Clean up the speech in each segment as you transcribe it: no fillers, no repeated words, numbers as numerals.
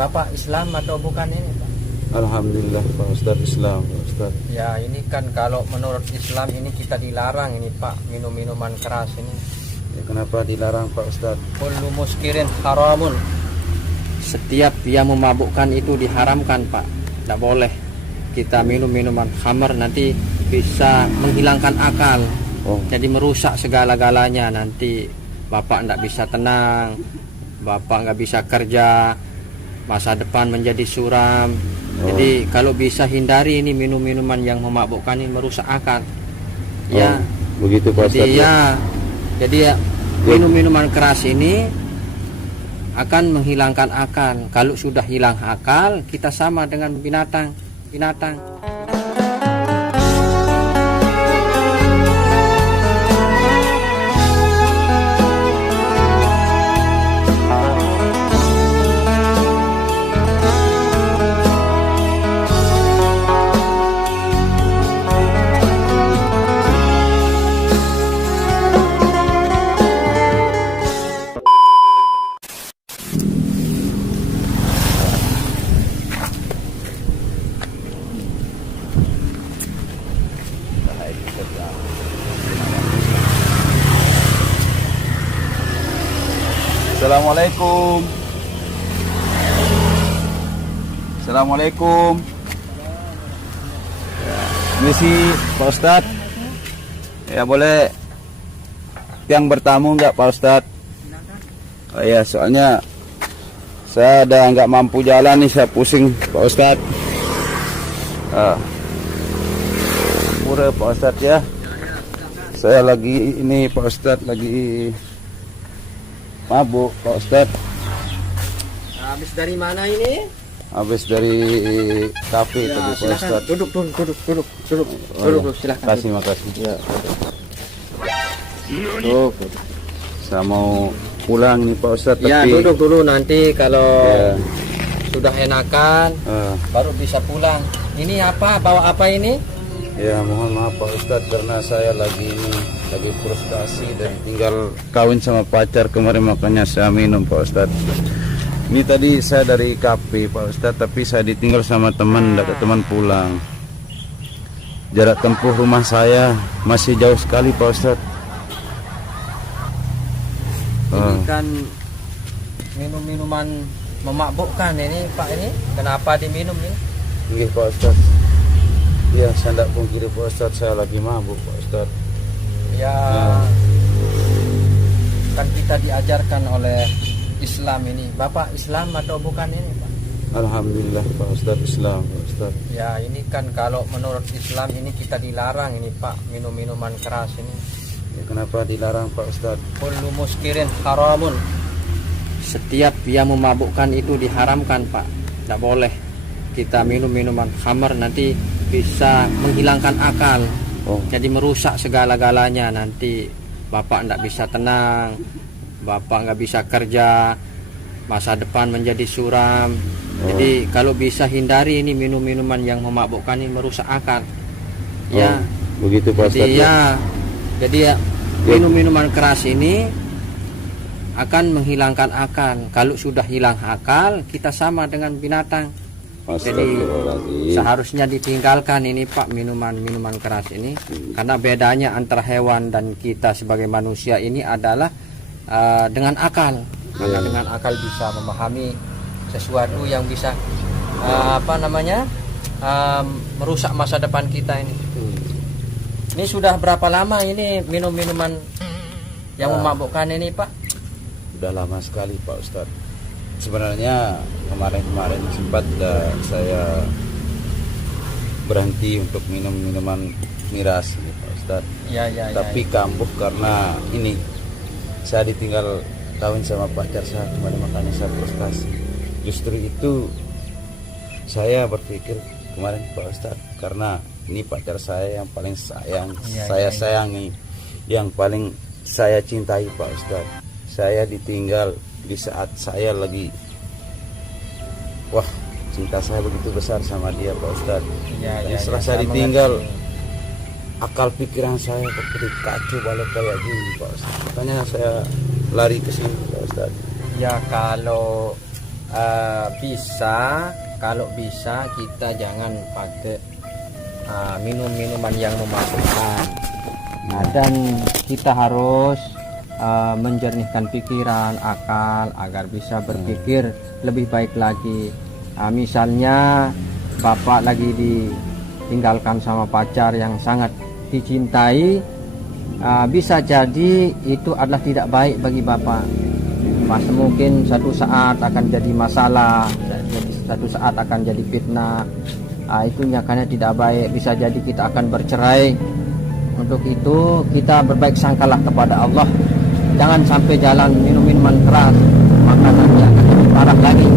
Bapak Islam atau bukan ini Pak? Alhamdulillah Pak Ustadz, Islam Pak Ustadz. Ya ini kan kalau menurut Islam ini kita dilarang ini Pak, minum minuman keras ini. Ya, kenapa dilarang Pak Ustadz? Kullu muskirin haramun. Setiap yang memabukkan itu diharamkan Pak. Tidak boleh kita minum minuman khamar, nanti bisa menghilangkan akal. Jadi merusak segala-galanya. Nanti Bapak tidak bisa tenang, Bapak nggak bisa kerja, masa depan menjadi suram. Jadi kalau bisa hindari ini minum-minuman yang memabukkan, ini merusak akal. Ya, begitu Pak Ustadz. Jadi ya, minum-minuman keras ini akan menghilangkan akal. Kalau sudah hilang akal, kita sama dengan binatang. Assalamualaikum. Assalamualaikum. Misi Pak Ustadz. Ya boleh yang bertamu nggak Pak Ustadz? Oh ya, soalnya saya udah nggak mampu jalan nih, saya pusing Pak Ustadz. Pura Pak Ustadz ya. Saya lagi ini Pak Ustadz lagi mabuk Pak Ustadz. Habis dari mana ini? Habis dari kafe Ya, tadi Pak silakan. Ustadz. Duduk, silakan. Makasih. Ya. Duduk. Saya mau pulang nih Pak Ustadz, Ya, tapi duduk dulu, nanti kalau Ya. sudah enakan baru bisa pulang. Ini apa? Bawa apa ini? Ya mohon maaf Pak Ustadz, karena saya lagi frustasi dan tinggal kawin sama pacar kemarin, makanya saya minum Pak Ustadz. Ini tadi saya dari kafe Pak Ustadz, tapi saya ditinggal sama teman, tidak teman pulang. Jarak tempuh rumah saya masih jauh sekali Pak Ustadz. Ini kan minum-minuman memabukkan ini Pak ini. Kenapa diminum ini? Nggih Pak Ustadz. Ya saya tidak pungkiri Pak Ustadz, saya lagi mabuk Pak Ustadz. Ya, kan kita diajarkan oleh Islam ini. Bapak Islam atau bukan ini Pak? Alhamdulillah Pak Ustadz, Islam Pak Ustadz. Ya ini kan kalau menurut Islam ini kita dilarang ini Pak, minum minuman keras ini. Ya, kenapa dilarang Pak Ustadz? Kullu muskirin haramun. Setiap yang memabukkan itu diharamkan Pak. Tidak boleh kita minum minuman khamar, nanti bisa menghilangkan akal. Jadi merusak segala-galanya. Nanti Bapak tidak bisa tenang, Bapak nggak bisa kerja, masa depan menjadi suram. Jadi kalau bisa hindari ini minum-minuman yang memabukkan, ini merusak akal. Ya, begitu Pak Ustadz. Jadi minum-minuman keras ini akan menghilangkan akal. Kalau sudah hilang akal, kita sama dengan binatang. Jadi seharusnya ditinggalkan ini Pak, minuman keras ini. Karena bedanya antara hewan dan kita sebagai manusia ini adalah dengan akal. Karena dengan akal bisa memahami sesuatu yang bisa merusak masa depan kita ini. Ini sudah berapa lama ini minum minuman yang memabukkan ini Pak? Sudah lama sekali Pak Ustadz. Sebenarnya kemarin sempat saya berhenti untuk minum minuman miras Pak Ustadz. Tapi kambuh karena ini saya ditinggal kawin sama pacar saya kemarin, makanya saya frustasi. Justru itu saya berpikir kemarin Pak Ustadz, karena ini pacar saya yang paling sayangi, yang paling saya cintai Pak Ustadz. Saya ditinggal di saat saya lagi, cinta saya begitu besar sama dia Pak Ustadz. Setelah saya ditinggal, akal pikiran saya seperti kacau balik kayak gini Pak Ustadz. Makanya saya lari ke sini Pak Ustadz. Ya kalau Bisa, kalau bisa kita jangan pakai minum-minuman yang memabukkan. Nah, dan kita harus menjernihkan pikiran, akal agar bisa berpikir lebih baik lagi. Misalnya bapak lagi ditinggalkan sama pacar yang sangat dicintai, bisa jadi itu adalah tidak baik bagi bapak. Masa mungkin satu saat akan jadi masalah, satu saat akan jadi fitnah. Itu nyakanya tidak baik, bisa jadi kita akan bercerai. Untuk itu kita berbaik sangkalah kepada Allah. Jangan sampai jalan minum minuman keras, makanan yang lebih parah lagi.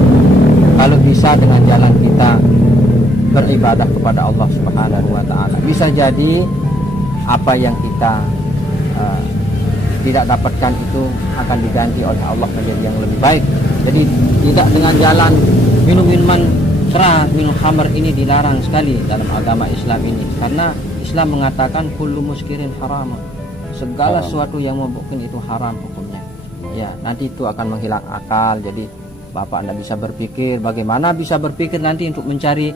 Kalau bisa dengan jalan kita beribadah kepada Allah Subhanahu wa taala. Bisa jadi apa yang kita tidak dapatkan itu akan diganti oleh Allah menjadi yang lebih baik. Jadi tidak dengan jalan minum minuman keras, minum khamr ini dilarang sekali dalam agama Islam ini, karena Islam mengatakan kullu muskirin haram. Segala sesuatu yang memabukkan itu haram hukumnya. Ya, nanti itu akan menghilang akal. Jadi bapak Anda bisa berpikir, bagaimana bisa berpikir nanti untuk mencari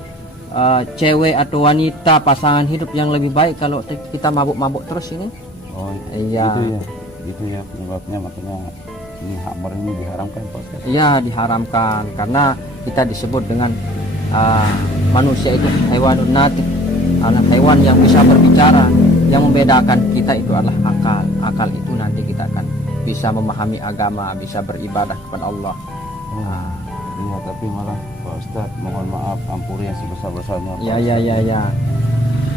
cewek atau wanita pasangan hidup yang lebih baik kalau kita mabuk-mabuk terus ini. Oh iya, itu ya penyebabnya, makanya ini khamr ini diharamkan Pak Ustaz. Iya, diharamkan karena kita disebut dengan manusia itu hewan natik, anak hewan yang bisa berbicara. Yang membedakan kita itu adalah akal. Akal itu nanti kita akan bisa memahami agama, bisa beribadah kepada Allah. Iya, tapi malah Pak Ustaz, mohon maaf, ampuri yang sebesar-besarnya. Ya.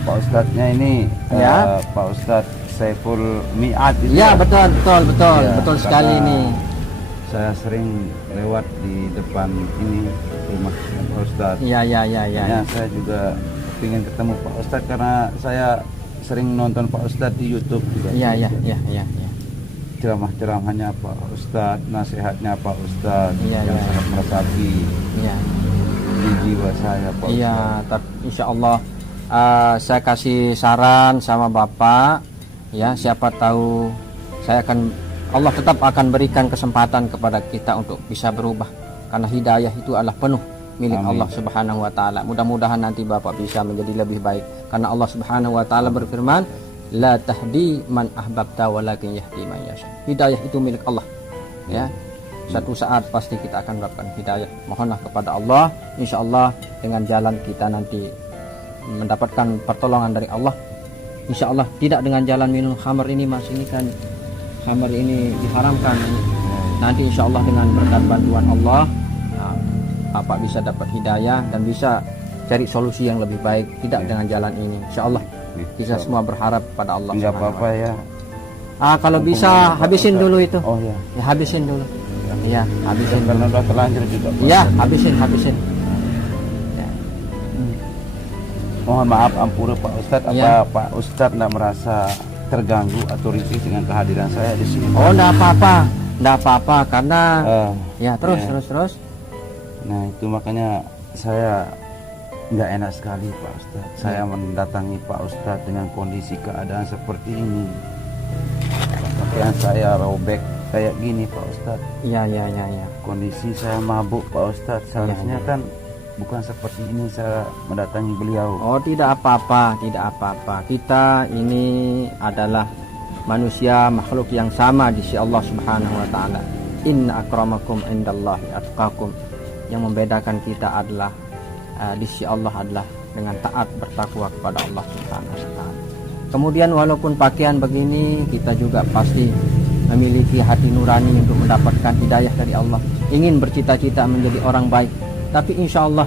Pak Ustadznya ini, ya. Pak Ustadz Saiful Mi'ad itu. Ya, betul Ya, betul sekali ini. Saya sering lewat di depan ini rumah Pak Ustadz. Ya. Ya, saya juga ingin ketemu Pak Ustadz karena saya sering nonton Pak Ustadz di YouTube juga. Ya. Ceramah-ceramahnya Pak Ustadz, nasihatnya Pak Ustadz yang sangat meresapi di jiwa saya Pak Ustadz. Iya, insya Allah saya kasih saran sama Bapak, ya, siapa tahu Allah tetap akan berikan kesempatan kepada kita untuk bisa berubah, karena hidayah itu adalah penuh milik Allah Subhanahu wa taala. Mudah-mudahan nanti Bapak bisa menjadi lebih baik, karena Allah Subhanahu wa taala berfirman, la tahdi man ahbabta walakin yahdi man yasha. Hidayah itu milik Allah. Ya. Satu saat pasti kita akan mendapatkan hidayah. Mohonlah kepada Allah, insyaallah dengan jalan kita nanti mendapatkan pertolongan dari Allah. Insyaallah tidak dengan jalan minum khamr ini, Mas. Ini kan khamr ini diharamkan. Nanti insyaallah dengan berkat bantuan Allah, Bapak bisa dapat hidayah dan bisa cari solusi yang lebih baik, tidak dengan jalan ini. Insyaallah kita semua berharap pada Allah. Enggak apa-apa ya. Kalau bisa habisin dulu itu. Oh ya. Ya, habisin dulu. Iya, habisin karena udah terlanjur juga. Iya, habisin. Ya. Mohon maaf, ampura Pak Ustadz. Apa Pak Ustadz tidak merasa terganggu atau risih dengan kehadiran saya di sini? Oh, enggak apa-apa karena ya terus. Nah, itu makanya saya nggak enak sekali Pak Ustadz. Saya mendatangi Pak Ustadz dengan kondisi keadaan seperti ini. Pakaian saya robek kayak gini Pak Ustadz. Iya. Kondisi saya mabuk Pak Ustadz. Seharusnya kan bukan seperti ini saya mendatangi beliau. Oh, tidak apa-apa. Kita ini adalah manusia, makhluk yang sama di sisi Allah Subhanahu wa taala. Inna akramakum indallahi atqakum. Yang membedakan kita adalah di sisi Allah adalah dengan taat bertakwa kepada Allah Subhanahu wa taala. Kemudian walaupun pakaian begini, kita juga pasti memiliki hati nurani untuk mendapatkan hidayah dari Allah. Ingin bercita-cita menjadi orang baik. Tapi insya Allah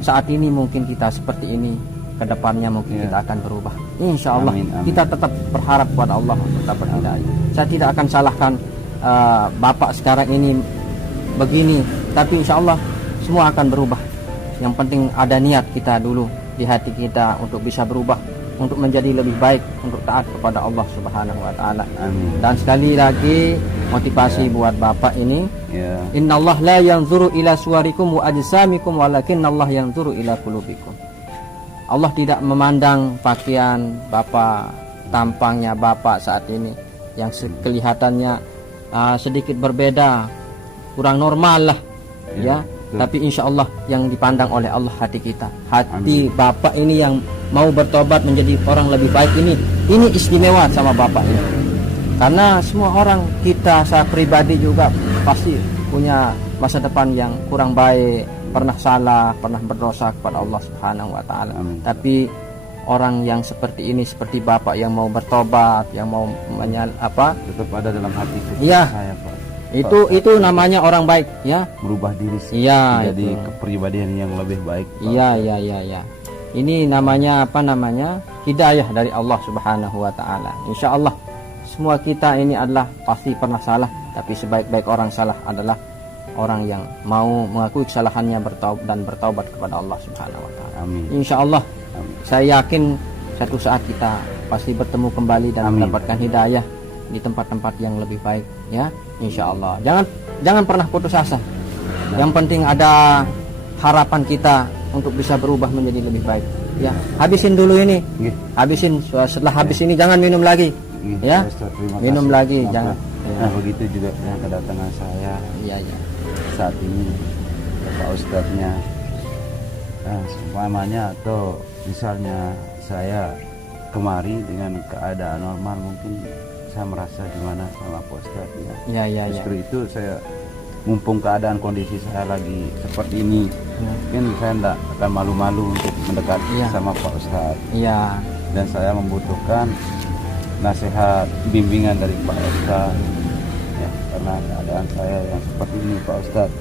saat ini mungkin kita seperti ini, kedepannya mungkin kita akan berubah. Insya Allah kita tetap berharap kepada Allah untuk dapat hidayah. Saya tidak akan salahkan Bapak sekarang ini begini, tapi insya Allah semua akan berubah. Yang penting ada niat kita dulu di hati kita untuk bisa berubah, untuk menjadi lebih baik, untuk taat kepada Allah Subhanahu wa taala. Dan sekali lagi motivasi buat Bapak ini, Innallaha la yanzuru ila suwarikum wa ajsamikum walakinnallaha yanzuru ila qulubikum. Allah tidak memandang pakaian Bapak, tampangnya Bapak saat ini yang kelihatannya sedikit berbeda, kurang normal lah, ya. tapi insya Allah yang dipandang oleh Allah hati kita, hati Bapak ini yang mau bertobat menjadi orang lebih baik ini istimewa sama Bapak ini. Karena semua orang kita, saya pribadi juga pasti punya masa depan yang kurang baik, pernah salah, pernah berdosa kepada Allah Subhanahu wa taala. Tapi orang yang seperti ini, seperti Bapak yang mau bertobat, yang mau tetap ada dalam hati iya, saya, Pak. Itu namanya orang baik, ya. Merubah diri iya, jadi kepribadian yang lebih baik, Pak. Iya. Ini namanya hidayah dari Allah Subhanahu wa taala. Insya Allah semua kita ini adalah pasti pernah salah, tapi sebaik-baik orang salah adalah orang yang mau mengakui kesalahannya dan bertaubat kepada Allah Subhanahu wa taala. Insya Allah. Saya yakin satu saat kita pasti bertemu kembali dan mendapatkan hidayah di tempat-tempat yang lebih baik, ya. Insya Allah. Jangan pernah putus asa. Yang penting ada harapan kita untuk bisa berubah menjadi lebih baik, ya. Habisin dulu ini. Habisin, setelah habis ini jangan minum lagi, ya. Minum lagi, jangan. Nah, begitu juga yang kedatangan saya. Iya. Saat ini Pak Ustadznya, seumpamanya atau misalnya saya kemari dengan keadaan normal, mungkin saya merasa gimana sama Pak Ustadz, ya. Justru itu saya, mumpung keadaan kondisi saya lagi seperti ini, mungkin saya tidak akan malu-malu untuk mendekat sama Pak Ustadz. Dan saya membutuhkan nasihat, bimbingan dari Pak Ustadz, ya, karena keadaan saya yang seperti ini, Pak Ustadz.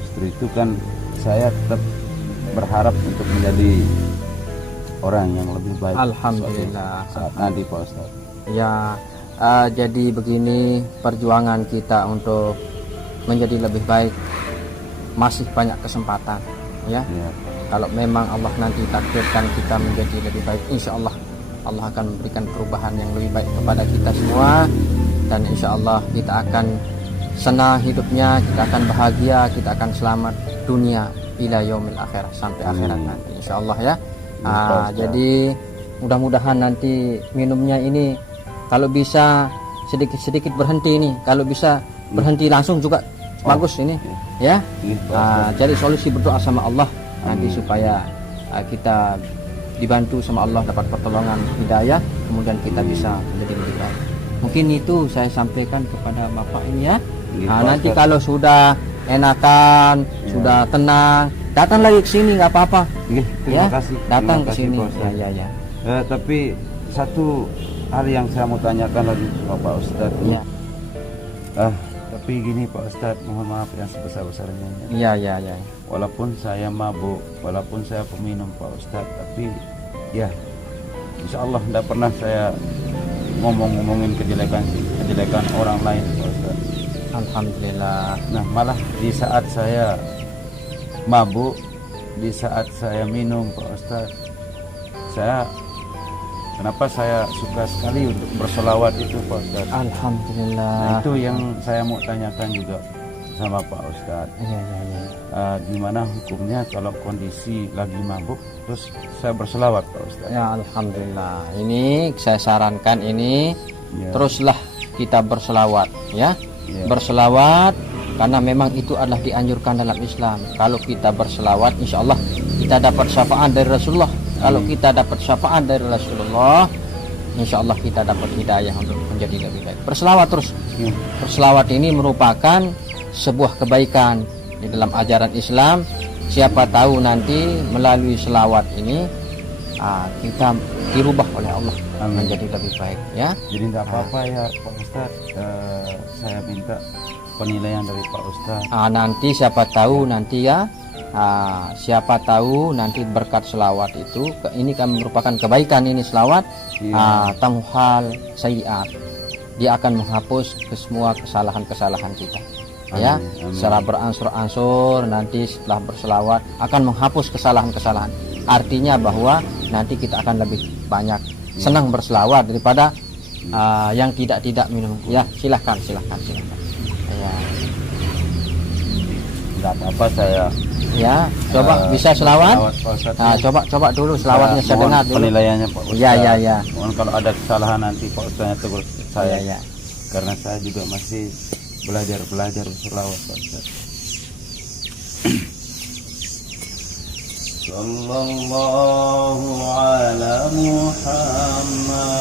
Justru itu kan saya tetap berharap untuk menjadi orang yang lebih baik. Alhamdulillah. Saat nanti, Pak Ustadz. Ya, jadi begini perjuangan kita untuk menjadi lebih baik, masih banyak kesempatan, ya. Kalau memang Allah nanti takdirkan kita menjadi lebih baik, insya Allah Allah akan memberikan perubahan yang lebih baik kepada kita semua, dan insya Allah kita akan senang hidupnya, kita akan bahagia, kita akan selamat dunia ila yaumil akhirah, sampai akhirat nanti, insya Allah, ya. Jadi mudah-mudahan nanti minumnya ini kalau bisa sedikit-sedikit berhenti ini, kalau bisa berhenti langsung juga bagus ini, ya. Jadi solusi berdoa sama Allah nanti supaya kita dibantu sama Allah, dapat pertolongan hidayah, kemudian kita bisa menjadi lebih baik. Mungkin itu saya sampaikan kepada Bapak ini, ya. Nanti kalau sudah enakan, sudah tenang, datang lagi ke sini, nggak apa-apa. Terima kasih. Datang ke sini. Ya. Tapi satu hal yang saya mau tanyakan lagi sama Pak Ustadz. Ya. Tapi gini Pak Ustadz, mohon maaf yang sebesar-besarnya. Iya. Walaupun saya mabuk, walaupun saya peminum Pak Ustadz, tapi ya insya Allah tidak pernah saya ngomongin kejelekan orang lain, Pak Ustadz. Alhamdulillah. Nah, malah di saat saya mabuk, di saat saya minum, Pak Ustadz, kenapa saya suka sekali untuk berselawat itu, Pak Ustadz. Alhamdulillah. Nah, itu yang saya mau tanyakan juga sama Pak Ustadz. Iya. Gimana hukumnya kalau kondisi lagi mabuk terus saya berselawat, Pak Ustadz? Ya, alhamdulillah. Ini saya sarankan ini, teruslah kita berselawat, ya. Berselawat karena memang itu adalah dianjurkan dalam Islam. Kalau kita berselawat, insya Allah kita dapat syafaat dari Rasulullah. Kalau kita dapat syafaat dari Rasulullah, insya Allah kita dapat hidayah untuk menjadi lebih baik. Berselawat terus. Berselawat ini merupakan sebuah kebaikan di dalam ajaran Islam. Siapa tahu nanti melalui selawat ini kita dirubah oleh Allah menjadi lebih baik, ya. Jadi tidak apa-apa ya Pak Ustadz, saya minta penilaian dari Pak Ustadz. Nanti siapa tahu nanti, ya. Siapa tahu nanti berkat selawat itu, ini kan merupakan kebaikan ini selawat. Tamuhal sayiat, dia akan menghapus semua kesalahan-kesalahan kita, ya. Secara beransur-ansur nanti setelah berselawat akan menghapus kesalahan-kesalahan. Artinya bahwa nanti kita akan lebih banyak senang berselawat daripada yang tidak minum. Ya, silahkan. Ya. Tidak apa-apa saya. Ya, coba bisa selawat. Coba dulu selawatnya saya dengar dulu. Penilaiannya Pak Ustadz. Ya. Mohon kalau ada kesalahan nanti Pak Ustadznya tegur saya. Ya. Karena saya juga masih belajar berselawat, Pak Ustadz. Sallallahu ala Muhammad,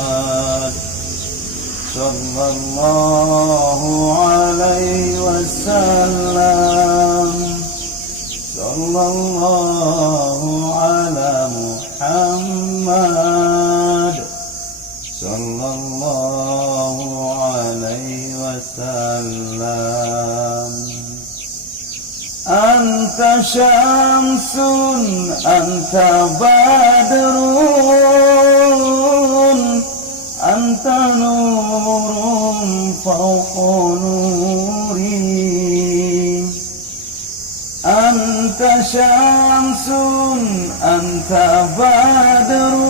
sallallahu alaihi wasallam, sallallahu ala Muhammad, sallallahu alaihi wasallam. Anta syamsun, anta badrun, anta nurun fawqa nuri. Anta syamsun, anta badrun,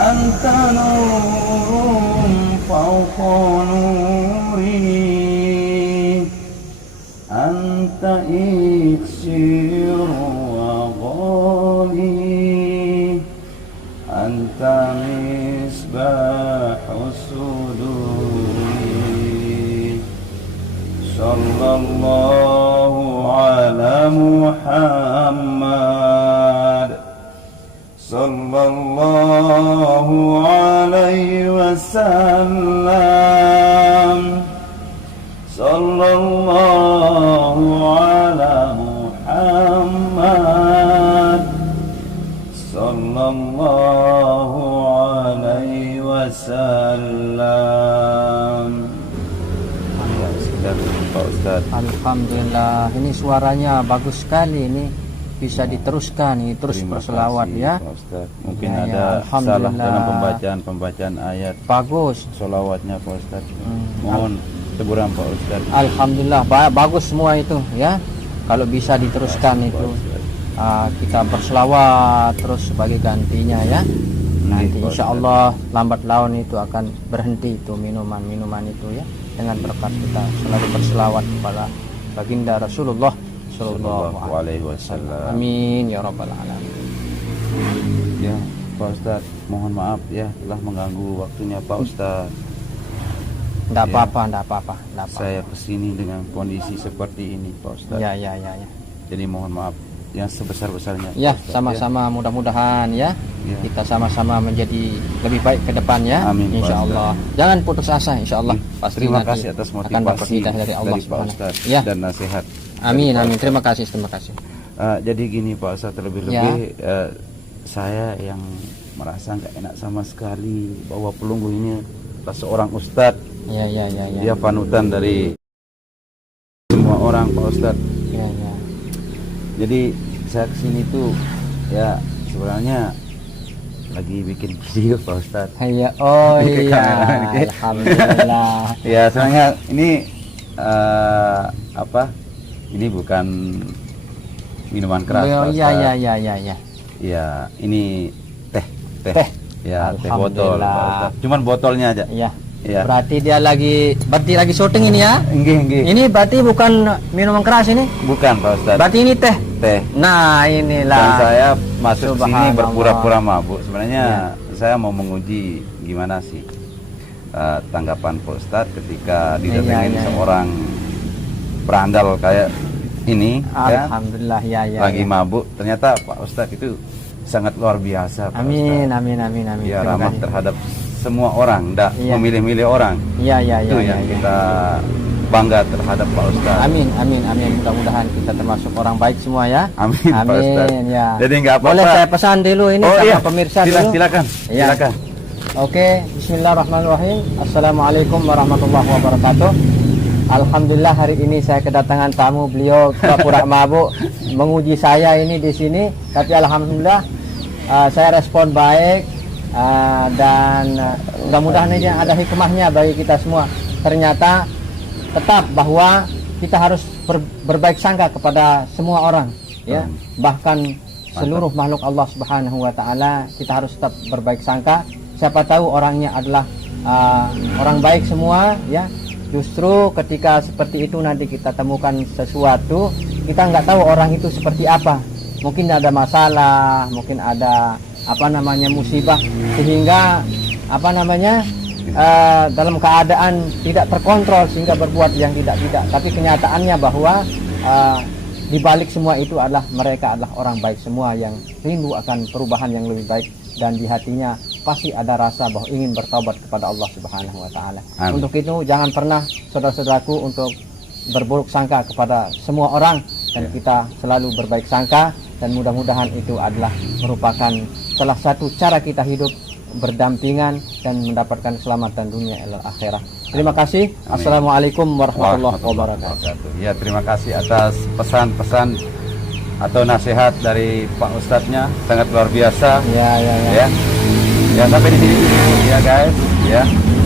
anta nurun fawqa nuri. Anta iksir wa ghali, anta misbahus suduri. Sallallahu ala Muhammad, sallallahu alaihi wasallam, sallallahu ala Muhammad, sallallahu alaihi wasallam. Ya, Pak Ustaz. Alhamdulillah, ini suaranya bagus sekali, ini bisa diteruskan, ini terus berselawat ya. Pak Ustaz. Mungkin Ya, ada salah dalam pembacaan ayat. Bagus. Solawatnya Pak Ustaz. Mohon teguran Pak Ustaz. Alhamdulillah, bagus semua itu ya. Kalau bisa diteruskan itu, kita berselawat terus sebagai gantinya ya. Nanti insya Allah lambat laun itu akan berhenti itu minuman itu ya. Dengan berkat kita selalu berselawat kepada baginda Rasulullah Sallallahu Alaihi Wasallam. Amin ya Rabbal Alamin. Ya Pak Ustaz, mohon maaf ya telah mengganggu waktunya Pak Ustaz. Tidak apa-apa. Saya kesini dengan kondisi seperti ini Pak Ustaz. Ya. Jadi mohon maaf yang sebesar-besarnya. Ya, sama-sama mudah-mudahan ya. Kita sama-sama menjadi lebih baik ke depannya. Amin, insya Allah. Jangan putus asa, insya Allah. Pasti terima kasih atas motivasi dari Allah Pak Ustaz ya. dan nasihat. Amin. Terima kasih. Jadi gini Pak Ustaz, terlebih-lebih saya yang merasa nggak enak sama sekali bahwa Pelunggu ini adalah seorang ustadz. Ya. Dia panutan dari semua orang Pak Ustaz. Ya. Jadi saya kesini tuh ya sebenarnya lagi bikin video Pak Ustaz. Iya, alhamdulillah. Ya sebenarnya ini ini bukan minuman keras Pak Ustaz. Iya. Ya ini teh. Ya teh botol Pak Ustaz. Cuman botolnya aja. Iya. Ya. Berarti lagi syuting ini ya? Enggih. Ini berarti bukan minuman keras ini? Bukan Pak Ustaz. Berarti ini teh. Nah, inilah. Dan saya masuk sini berpura-pura mabuk. Sebenarnya saya mau menguji gimana sih tanggapan Pak Ustaz ketika didatengin seorang berandal kayak ini. Alhamdulillah ya. Lagi mabuk. Ternyata Pak Ustaz itu sangat luar biasa Pak Amin. Ustaz. Dia ramah terhadap semua orang, tidak memilih-milih orang. Iya. Itu yang kita bangga terhadap Pak Ustaz. Amin. Mudah-mudahan kita termasuk orang baik semua ya. Amin. Pak Ustaz. Ya. Jadi nggak apa-apa. Boleh saya pesan dulu ini sama pemirsa dulu. Silakan. Oke, Bismillahirrahmanirrahim. Assalamualaikum warahmatullahi wabarakatuh. Alhamdulillah hari ini saya kedatangan tamu, beliau pura-pura mabuk menguji saya ini di sini. Tapi alhamdulillah saya respon baik. Dan mudah-mudahan ini ada hikmahnya bagi kita semua. Ternyata tetap bahwa kita harus berbaik sangka kepada semua orang ya. Bahkan seluruh makhluk Allah Subhanahu wa taala kita harus tetap berbaik sangka. Siapa tahu orangnya adalah orang baik semua ya. Justru ketika seperti itu nanti kita temukan sesuatu, kita nggak tahu orang itu seperti apa. Mungkin ada masalah, mungkin ada musibah, sehingga dalam keadaan tidak terkontrol sehingga berbuat yang tidak. Tapi kenyataannya bahwa di balik semua itu adalah mereka adalah orang baik semua yang rindu akan perubahan yang lebih baik, dan di hatinya pasti ada rasa bahwa ingin bertaubat kepada Allah Subhanahu wa taala. Untuk itu jangan pernah saudara-saudaraku untuk berburuk sangka kepada semua orang, dan kita selalu berbaik sangka, dan mudah-mudahan itu adalah merupakan salah satu cara kita hidup berdampingan dan mendapatkan keselamatan dunia dan akhirat. Terima kasih. Assalamualaikum warahmatullahi wabarakatuh. Ya, terima kasih atas pesan-pesan atau nasihat dari Pak Ustadznya, sangat luar biasa. Ya, sampai di sini ya guys. Ya,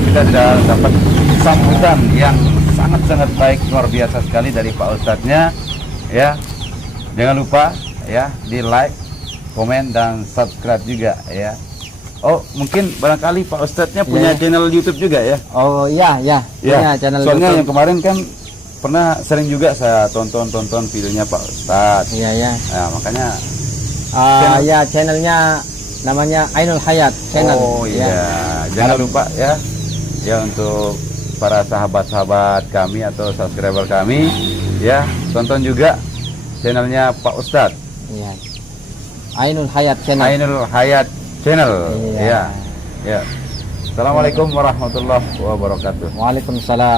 kita sudah dapat sambutan yang sangat-sangat baik, luar biasa sekali dari Pak Ustadznya. Ya, jangan lupa ya di like, komen, dan subscribe juga ya. Oh, mungkin barangkali Pak Ustadznya punya channel YouTube juga ya? Oh iya, punya channel soalnya YouTube. Yang kemarin kan pernah sering juga saya tonton videonya Pak Ustadz. Iya. Nah, makanya channelnya namanya Ainul Hayat channel. Oh iya, jangan lupa ya untuk para sahabat-sahabat kami atau subscriber kami ya, tonton juga channelnya Pak Ustadz. Iya. Ainul Hayat channel. Ainul Hayat channel. Iya. Ya. Assalamualaikum warahmatullahi wabarakatuh. Waalaikumsalam.